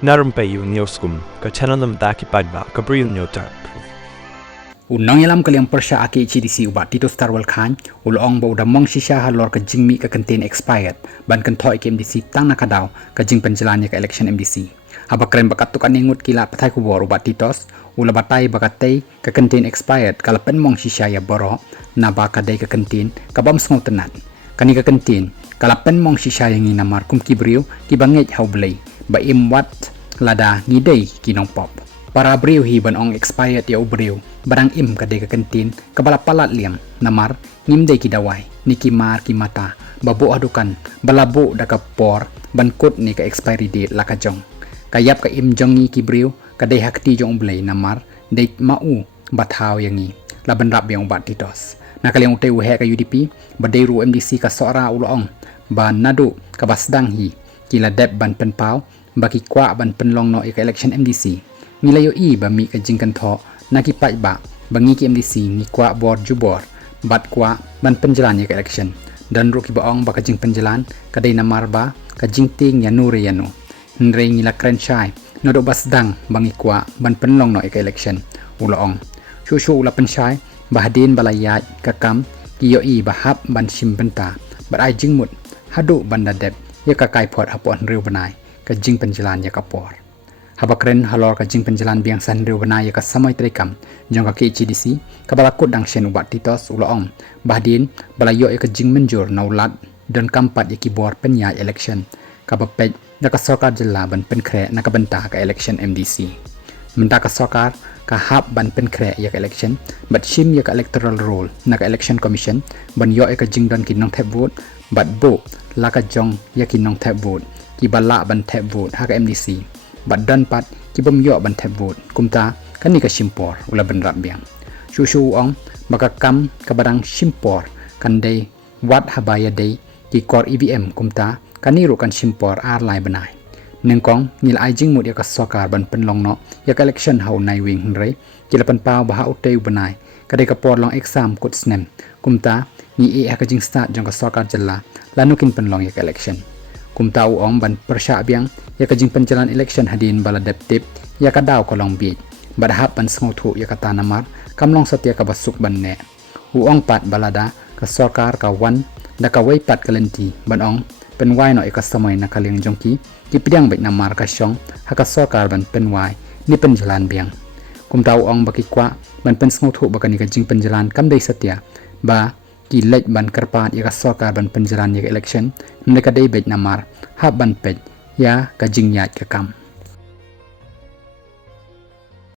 Narum payu nioskum, ka chananam daki padba, ka brill nyotar. Unang yalam kaliang persya aki HDC ubat Tito Starwell Khan, ulong ba udamong sisya halor ka jingmi ka contain expired, ban kentoi ke MDC tang nakadaw ka jing penjalannya ka election MDC. Haba keren bakat tukan ningut kila patay kubor ubat Titos, ula batay bakatay ka contain expired kala penmong sisya ya boro, na baka day ka contain kabam small tenat. Kani ka contain, kala penmong sisya yang inamar kum kibriw, kibangit haublay, ba imwat lada ngidey kinong pop. Para briw hi ban ong expired ya ubriw, barang im kadai ka kantin, kabala palat liam, namar, ngimday kidaway, ni kimar kimata, babu adukan, balabo da kapor, bankut ni ka expiry date lakajong. Kayap ka im jongi kibriw, kadai hakti jong ublay, namar, date mau, bathaw yangi, laban rap yang ubat Titos. Nakaliang utay uhe ka UDP, badayru MDC ka soara uloong, ba nadu kabasdang hi, kila dep ban penpaw, baki kwa ban penlong no ika election MDC. Nilayo i ba mi ka jingkan tho nakipat ba bangi ki MDC ni kwa bor jubor bat kwa ban penjalan ya ka election dan ruki baong ba ka jing penjalan kadai namar ba ka jingting ya nure ya no nre ngila kren shai no do basdang bangi kwa ban penlong no ka election uloong shushu ula penshai bahadin balayat ka kam kiyo i bahap ban shimbenta bat ai jingmut hadu banda dep ya ka kai pot hapon riu banai ka jing penjalan ya ka por. Habakren halor ka jing penjalan biang sandriu banaya ka samay trikam jong ka KHDC kabalakot dang shen ubat Titos uloong bahdin balayo ka jing menjur na ulat dan kampat ikibor penyai election kabapet na ka sarkar jela ban penkre na kabenta ka election MDC menta ka sarkar ka hap ban penkre ya ka election bat shim ya ka electoral roll na ka election commission ban yo ka jing don kinong tap vote bat bo la ka jong ya kinong tap vote ki bala ban tap vote ha ka MDC badan pat kibam yo ban tap vote kumta kani ka simpor ula benrap biang susu ong baka kam kabadang simpor kandai wat habaya day ki kor EVM kumta kani ru kan simpor ar lai banai nengkong nil ai jing mut ya ka sokar ban penlong no ya ka election hau nai wing hre kilapan pau baha uteu banai kadai ka por long exam kut snem kumta ni e ka jing start jong ka sokar jella lanukin penlong ya ka election kumta uong ban persya biang ya ka jing penjalan election hadin bala deptip ya ka daw kolong bit badahap ban sngothu ya ka tanamar kamlong satya ka basuk ban ne uong pat balada ka sarkar ka wan da ka wai pat kalenti ban ong penwai no ka samay na kaling jongki kipidang bait namar ka syong ha ka sarkar ban penwai ni penjalan biang kumta uong bakikwa ban pensngothu bakani ka jing penjalan kamdai satya ba kilek ban kerpat ya ka sarkar ban penjalan ya ka election mereka dai bait namar hab ban pet ya ka jing yat ka kam